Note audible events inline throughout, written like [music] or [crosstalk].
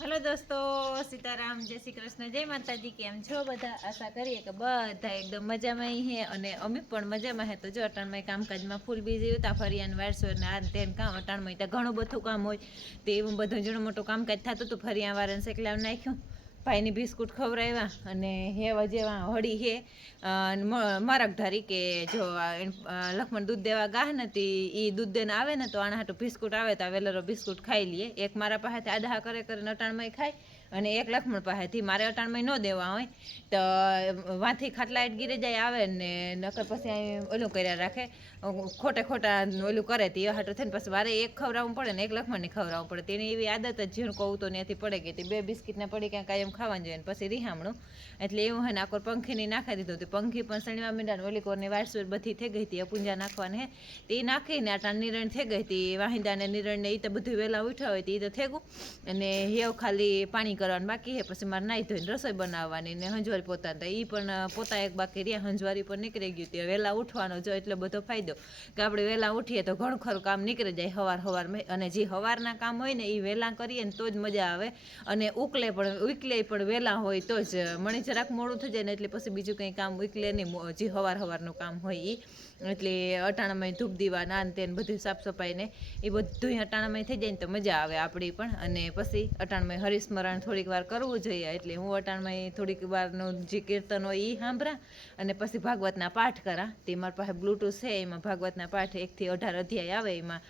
Hello દોસ્તો, સીતારામ, જય શ્રી કૃષ્ણ, જય માતાજી, કેમ છો બધા? આશા કરીએ કે બધા એકદમ મજામાં હે અને અમે પણ મજામાં હે. તો જો અટાણમાં કામકાજમાં ફૂલ બીજી હતા ફરિયાન વારસો ને આ તેમ તે કામ અટાણમાં ત્યાં ઘણું બધું કામ હોય. તે એવું બધું જણું મોટું કામકાજ થતું હતું ફરિયા વાળાને સેકલાવ નાખ્યું. ભાઈની બિસ્કુટ ખવડાવ્યા અને હેવા જેવા હળી હે. મારક ધારી કે જો લખમણ દૂધ દેવા ગાહ નથી એ દૂધ દેને આવે ને તો આના હાટું બિસ્કુટ આવે તો વેલરો બિસ્કુટ ખાઈ લઈએ એક મારા પાસેથી આધા કરે કરીને અટાણમાં ખાય. અને એક લખમણ પાસેથી મારે અટાણમાં ન દેવા હોય, તો વાંથી ખાટલા એટ ગીરે જાય આવે ને નકર પછી અહીં ઓલું કર્યા રાખે, ખોટા ખોટે ઓલું કરે તે હાટું થઈને પછી મારે એક ખવડાવવું પડે ને એક લખમણને ખવડાવવું પડે. તેની એવી આદત જ જીણ કહું તો ત્યાંથી પડે ગઈ હતી બે બિસ્કિટને પડી ક્યાં કાયમ ખાવાનું જોઈએ પછી રિહામણું. એટલે એવું હોય ને આકોર પંખીની નાખી દીધું હતું પંખી પણ શનિવાર મીંડાને ઓલી કોરની વારસુર બધી થઈ ગઈ હતી પૂંજા નાખવાની તે નાખીને આટા નિરણ થઈ ગઈ હતી વાહિંદાને નિરણને એ તો બધું વહેલા ઉઠ્યા હોય તે તો થઈ ગયું. અને હેવ ખાલી પાણી કરવાનું બાકી છે પછી મારે નાહી ધોઈને રસોઈ બનાવવાની ને હંજવારી પોતાને તો એ પણ પોતા એક બાકી રહ્યા, હંજવારી પણ નીકળી ગયું તે વહેલા ઉઠવાનો જો એટલો બધો ફાયદો. કે આપણે વહેલા ઉઠીએ તો ઘણું ખરું કામ નીકળી જાય હવાર હવારમાં અને જે હવારના કામ હોય ને એ વહેલા કરીએ ને તો જ મજા આવે. અને ઉકલે પણ ઉકલે પણ વહેલા હોય તો જ મને જરાક મોડું થઈ જાય ને એટલે પછી બીજું કંઈ કામ ઉકલે નહીં. જે હવાર હવારનું કામ હોય એ એટલે અટાણામાં ધૂપ દીવા નાન તેન બધું સાફ સફાઈ ને એ બધું અટાણામાં થઈ જાય ને તો મજા આવે આપણી પણ. અને પછી અટાણામાં હરિસ્મરણ થોડીક વાર કરવું જોઈએ. એટલે હું અટાણામાં થોડીક વારનું જે કીર્તન હોય એ સાંભળા અને પછી ભાગવતના પાઠ કરા. તે મારી પાસે બ્લૂટૂથ છે, એમાં ભાગવતના પાઠ એકથી અઢાર અધ્યાય આવે. એમાં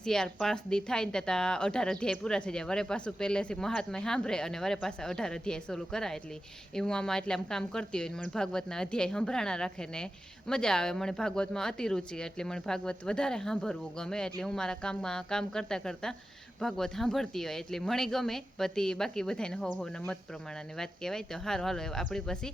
શિયાર પાંચ દી થાય ને ત્યાં અઢાર અધ્યાય પૂરા થઈ જાય. વરે પાછું પહેલેથી મહાત્મા સાંભળે અને વરે પાછા અઢાર અધ્યાય સોલું કરાય. એટલે એ હું આમાં એટલે આમ કામ કરતી હોય મને ભાગવતના અધ્યાય સંભળાણા રાખે ને મજા આવે. મને ભાગવતમાં અતિરુચિ એટલે મને ભાગવત વધારે સાંભળવું ગમે એટલે હું મારા કામમાં કામ કરતાં કરતાં ભાગવત સાંભળતી હોય એટલે મને ગમે. પછી બાકી બધાને હો હોના મત પ્રમાણેની વાત કહેવાય તો સારું હાલો આપણી પછી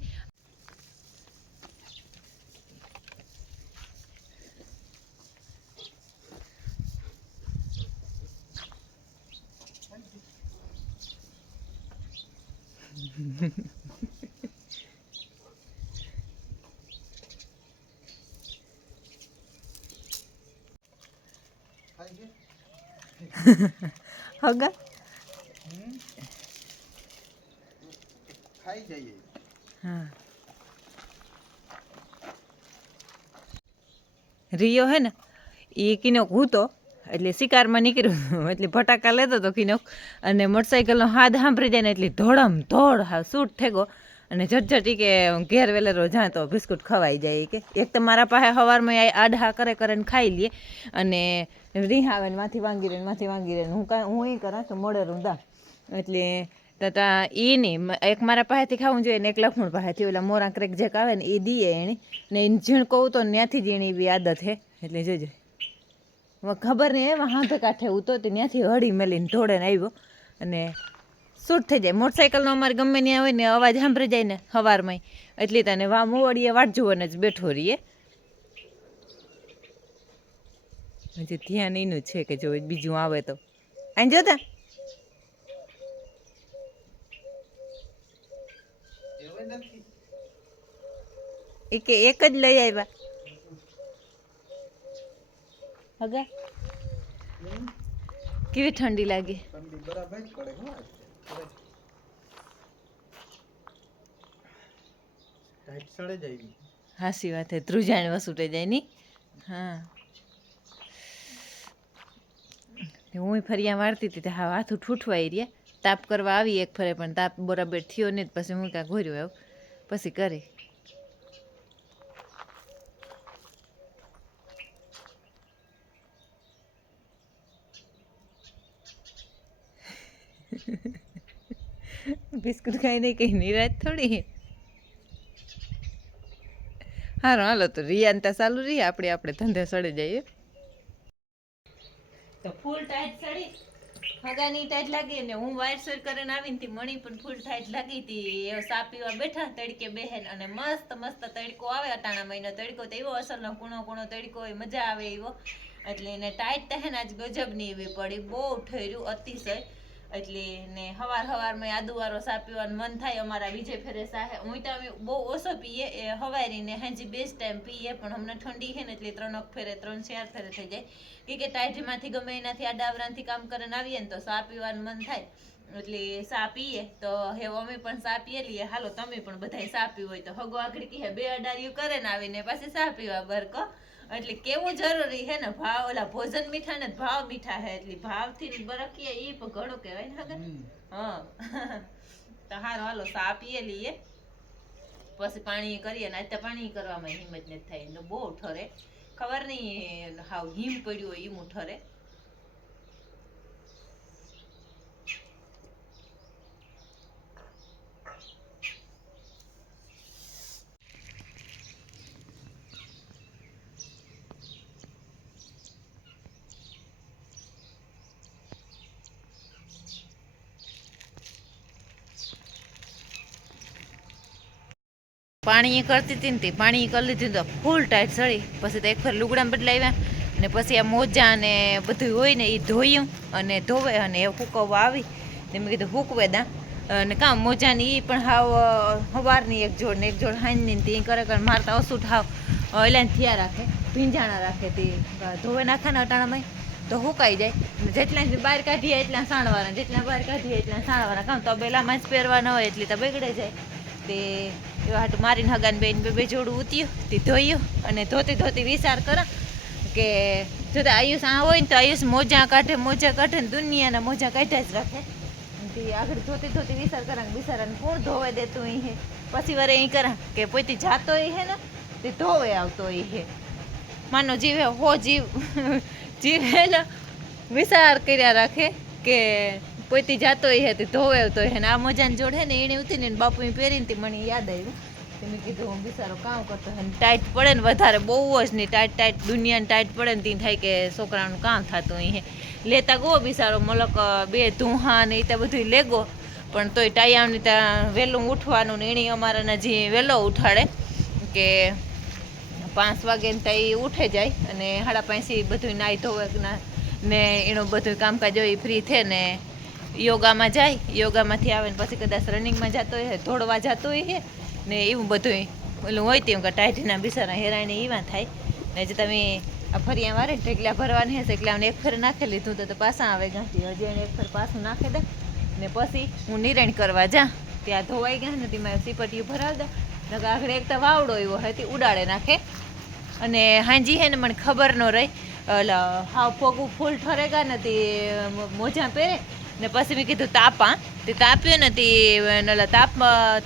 [laughs] હગા? ખાઈ જઈએ હા. રિયો હે ને, એ કિનોક હૂતો એટલે શિકારમાં નીકળ્યું એટલે ફટાકા લેતો હતો કિનોક, અને મોટરસાઇકલનો હાથ સાંભળી જાય ને એટલે ધોળમ ધોળ હા સૂટ થેગો અને ઝટઝટી કે ઘેર વેલેરો જાતો બિસ્કુટ ખવાઈ જાય કે. એક તો મારા પાસે સવારમાં આડહા કરે કરે ને ખાઈ લે, અને રીહાવે ને માથી વાંગી રહે માથી વાંગી રહે હું કાંઈ હું એ કરા તો મોડે રૂંધા એટલે તતા એ નહીં એક મારા પાસેથી ખાવું જોઈએ ને એક લખમણ પાસેથી. ઓલા મોરા ક્રેક જેક આવે ને એ દીએ એણે. ને એને જીણ કહું તો ત્યાંથી જ એની એવી આદત હે. એટલે જોજો. ખબર નહીં એમાં હાથે કાંઠે ઉતો ત્યાંથી હળી મેલીને ઢોળે ને આવ્યો. અને શૂટ થઈ જાય. મોટરસાઇકલનો અમારે ગમે ત્યાં હોય ને અવાજ સાંભળી જાય ને સવારમાં એટલે તને વા મોવડીએ વાટ જોવાને જ બેઠો રહીએ. હજી ધ્યાન એનું છે કે જો બીજું આવે તો. અહીં જોતા? એ કે એક જ લઈ આવ્યા. હગા. કેવી ઠંડી લાગે? હાસી વાત હે. ધ્રુજાણ વસુટે જાય ની? હા. હું ફરિયા વાળતી હતી હા હાથ ઠૂઠવાઈ રહ્યા. તાપ કરવા આવી એક ફરે, પણ તાપ બરાબર થયો નહીં પછી હું કાંઈ ઘોર્યું આવ. પછી કરી. [laughs] બિસ્કુટ ખાઈને કઈ નિરાશ થોડી હારો, હાલો તો રિયાનતા ચાલુ રહી. આપણે આપણે ધંધે સડે જઈએ. તો ફૂલ ટાઈટ સડી હગાની ટાઈટ લાગી ને હું વાયર સોર કરીને આવીને તી મણી પણ ફૂલ ટાઈટ લાગી હતી એ સા પીવા બેઠા તડકે બેહેન અને મસ્ત મસ્ત તડકો આવે. અટાણા મહિનો તડકો તો એવો અસરનો કૂણો કૂણો તડકો હોય, મજા આવે એવો. એટલે એને ટાઈટ તહેન આજ ગજબની એવી પડી, બહુ ઠર્યું અતિશય. એટલે ને હવાર હવારમાં આદુવારો સા પીવાનું મન થાય અમારા વિજય ફેરે સાહે. હું તો અમે બહુ ઓછો પીએ, એ હવારીને હાજી બેસ્ટ ટાઈમ પીએ, પણ હમણાં ઠંડી છે ને એટલે ત્રણ અક ફેરે, ત્રણ ચાર ફેરે થઈ જાય. કે ટાઈટમાંથી ગમે એનાથી આ ડાવરાથી કામ કરીને આવીએ ને તો સા પીવાનું મન થાય. એટલે સા પીએ, તો હે અમે પણ સા પીએ લઈએ. હાલો, તમે પણ બધાય સા પીવો હોય તો હગો આગળ કહે, બે અડારિયું કરે ને આવીને પાછી સા પીવા, બરકો. એટલે કેવું જરૂરી હે ને? ભાવ ઓલા ભોજન મીઠા ને ભાવ મીઠા હે એટલે ભાવથી બરકીએ ઈ પણ ઘણું કહેવાય ને હગા હમ. હા. તો હારો હાલો સા પીએ લઈએ પછી પાણી કરીએ ને અત્યારે પાણી કરવામાં હિંમત નથી થાય. એટલે બહુ ઠરે. ખબર નહીં હાવ હિમ પડ્યું હોય એમ ઠરે. પાણી કરતી હતી ને તે પાણી કરી લીધું તો ફૂલ ટાઈટ સળી. પછી તો એક ફર લુગડા બદલાવ્યા. અને પછી આ મોજા ને બધું હોય ને એ ધોયું અને ધોવે અને એ ફૂકવવા આવી. ને મેં કીધું હુકવે દા. અને કામ મોજાની એ પણ હાવ હવારની એક જોડ ને એક જોડ હાંજની તે કરે કરે મારતા અસુટ હાવ એટલે થયા રાખે. ભીંજાણા રાખે તે ધોવે નાખે ને અટાણામાં તો હુકાઈ જાય. જેટલા બહાર કાઢીએ એટલા સાણવાના. જેટલા બહાર કાઢીએ એટલા સાણવાના. કામ તો બેલામાં જ પહેરવાના હોય એટલે તો બગડે જાય. તે એવા હાટું મારીને હગાન બેન બે બે જોડું ઉત્યું, તે ધોયું અને ધોતી ધોતી વિચાર કરા કે જો તો આયુષ આ હોય ને તો આયુષ મોજા કાઢે મોજા કાઢે ને દુનિયાના મોજા કાઢ્યા જ રાખે. તે આગળ ધોતી ધોતી વિચાર કરા બિચારાને કોણ ધોવે દેતું અહીં હે? પછી વરે અહીં કરા કે પોતે જાતો એ હે ને, તે ધોવે આવતો ય હે. માનો જીવે, હો જીવ જીવેલો વિચાર કર્યા રાખે કે પોતી જાતો હે, તે ધોવે તો હે આ મજાને જોડે ને એને ઉતરીને બાપુ પહેરીને તે મને યાદ આવ્યું. તે મેં કીધું, હું બિચારો કામ કરતો હે ટાઈટ પડે ને વધારે, બહુ જ નહીં, ટાઈટ ટાઈટ, દુનિયાને ટાઈટ પડે ને ત્યાં થાય કે છોકરાનું કામ થતું અહીં લેતા ગો બિચારો મલક, બે ધૂંહા ને એ બધું લેગો. પણ તોય ટાયાની ત્યાં વહેલું ઉઠવાનું ને એણે અમારાને જે વહેલો ઉઠાડે કે પાંચ વાગે ત્યાં ઉઠે જાય અને સાડા પાંચી બધું નાહી ધોવે ના, ને એનું બધું કામકાજ હોય ફ્રી થે ને યોગામાં જાય, યોગામાંથી આવે ને પછી કદાચ રનિંગમાં જતો હોય, દોડવા જતો હોય ને એવું બધું ઓલું હોય તેમ કે ટાઈટીના બિસારા હેરાણી એવા થાય. ને જે તમે ફરિયા વારે ને ઢેકલા ભરવાની હશે, એટલે એક ફેર નાખી લીધું તો પાછા આવે ગાંઠી હજી એને એક ફેર પાછું નાખી દે. ને પછી હું નિરણ કરવા જા. ત્યાં ધોવાઈ ગયા ને તેમાં સીપટીયું ભરાવી દે. નકર આગળ એક તો વાવડો એવો હોય તે ઉડાડે નાખે. અને હાંજી હે ને મને ખબર ન રહી. ઓલા હાવ પગું ફૂલ ઠરેગા ને તે મોજા પહેરે. ને પછી મેં કીધું તાપા તે તાપ્યું નથી તાપ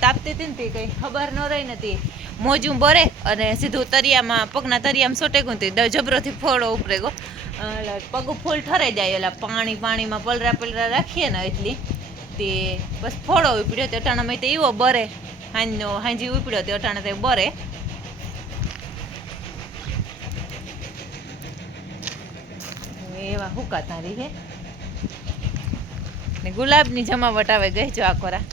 તાપતી હતી ને તે કંઈ ખબર ન રહી નથી મોજું ભરે અને સીધું તરિયામાં, પગના તરિયામાં સોટે ગુંતી જબરોથી ફોડો ઉપરે ગયો. પગ ફૂલ ઠરાઈ જાય, એટલે પાણી, પાણીમાં પલરા પલરા રાખીએ ને એટલી. તે બસ ફોડો ઉપડ્યો તે અટાણામાં તો એવો બરે હાંજનો, હાંજી ઉપડ્યો તે અટાણા તે બરે એવા હુકા તારી હે. ને ગુલાબની જમાવટ આવે ગઈ જો આ કોરા.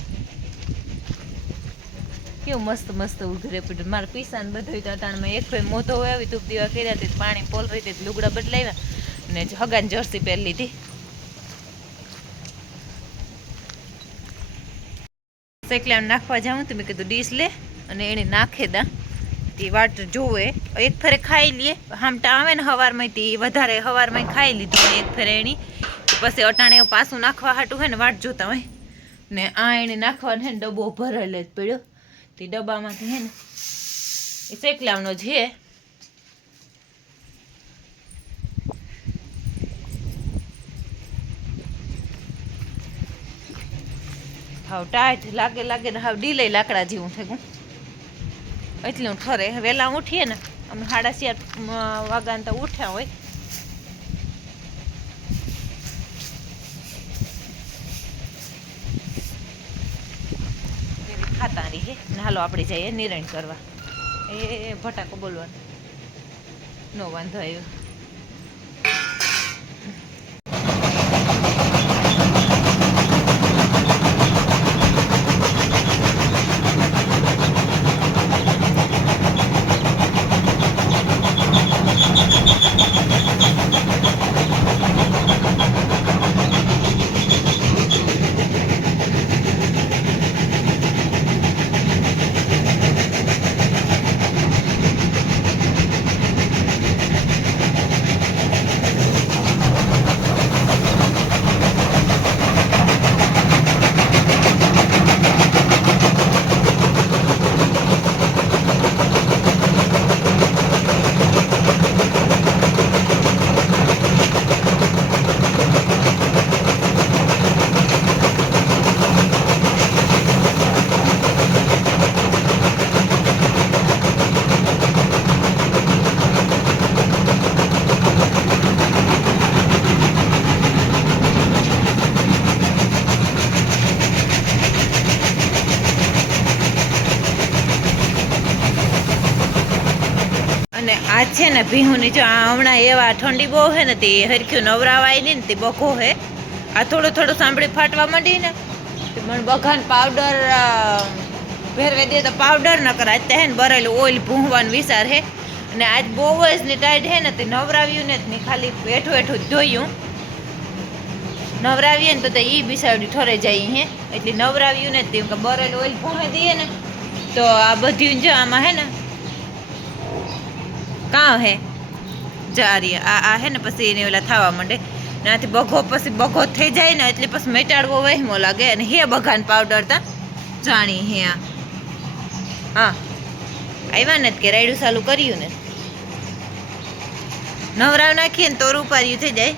કેવું મસ્ત મસ્ત ઉઘરે પડ્યું મારા પીસાને બધું અટાણમાં એક ભાઈ મોટો હોય આવી ધૂપ દીવા કર્યા તે પાણી પોલ રહી તે લુગડા બદલાવ્યા ને હગાન જર્સી પહેરી લીધી. સેકલામ નાખવા જાઉં તો મેં કીધું ડીશ લે અને એને નાખે દા. તે વાટ જોવે, એક ફેરે ખાઈ લઈએ હામટા આવે ને હવારમાં વધારે હવારમાં ખાઈ લીધું એક ફેરે એની પછી અટાણે પાછું નાખવા હાટું હોય ને વાટ જોતા હોય. ને આ એને નાખવાનો હે ને ડબ્બો ભરેલો જ પડ્યો. તે ડબ્બામાંથી હે ને એ શેકલાવનો છે હાવ ટાઈટ લાગે લાગે ને હાવ ડીલે લાકડા જેવું થઈ ગયું. હું ઠરે. વહેલા ઉઠીએ ને. અમે સાડા ચાર વાગ્યા તો ઉઠ્યા હોય. એવી હે? ને હાલો આપણે જઈએ નિરણ કરવા. એ ભટાકો બોલવાનો. નો વાંધો આવ્યો. અને આ છે ને, ભીહુની જો હમણાં એવા ઠંડી બહુ હે ને, તે હરખ્યું નવરાવાય નહીં ને, તે બખો હે આ થોડું થોડું સાંભળી ફાટવા માંડી ને, તે મને બઘાન પાવડર ભેરવે દે તો પાવડર ન કરાય. તે હે ને બરેલું ઓઇલ ભૂંવાનું વિચાર હે અને આજ બહુ જ ને ટાઈટ હે ને, તે નવરાવ્યું ને જ ને ખાલી બેઠું બેઠું જ ધોયું. નવરાવીએ ને, તો તે એ બિસાવડી ઠરે જાય હે એટલે નવરાવ્યું ને જ તેમ બરેલું ઓઇલ ભૂંવે દઈએ ને, તો આ બધું જો આમાં હે ને કાં હે? જારી આ આ હે ને પછી એને ઓલા થવા માંડે. નાથી બગો પછી બગો થઈ જાય ને એટલે પછી મેટાડવો વહેમો લાગે. અને હે બઘાન પાવડર તા? જાણી હે આ. હા. આવ્યા ને કે રાયડું સાલું કર્યું ને. નવરાવ નાખીએ ને તો રૂપાર્યું થઈ જાય.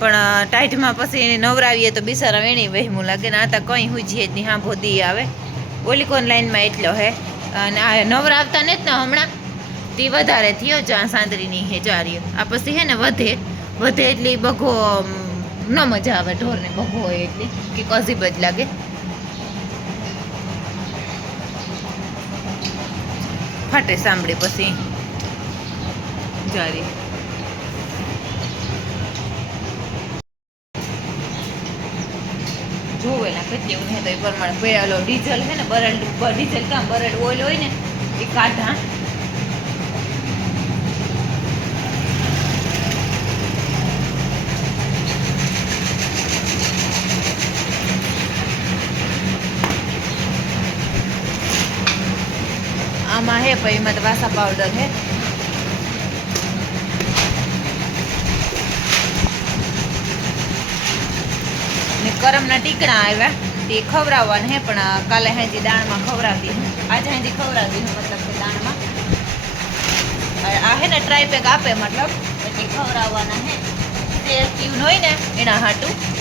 પણ ટાઈટમાં પછી એને નવરાવીએ તો બિસારા વેણી વહેમું લાગે. ને આ તો કંઈ હુજીએ જ નહીં હા ભોદી આવે ઓલિકોન લાઈનમાં એટલો હે? અને નવરાવતા નથી ને હમણાં? તે વધારે થયો જ્યાં સાંદરીની હે જારી આ પછી હે ને વધે વધે એટલી બગો ન મજા આવે ઢોરને બગો હોય એટલી, કે કઝીબ જ લાગે. ફાટે સાંભળે પછી. જારી. જોવે ના કેટલી ઊંઘે તો એ પ્રમાણે પેલો ડીઝલ હે ને બરડ ડીઝલ કામ બરડ ઓઇલ હોય ને, એ કાઢા. આમાં હે, પછી એમાં વાસા પાવડર ને કરમના ટીકણા આવ્યા તે ખવડાવવાના હે, પણ કાલે હાજી દાણમાં ખવડાવતી આજે હાજી ખવડાવી મતલબ કે દાણમાં. આ- હે ને ટ્રાય પેક આપે, મતલબ. પછી ખવડાવવાના હે. તે ટ્યુન હોય ને, એના હાટું.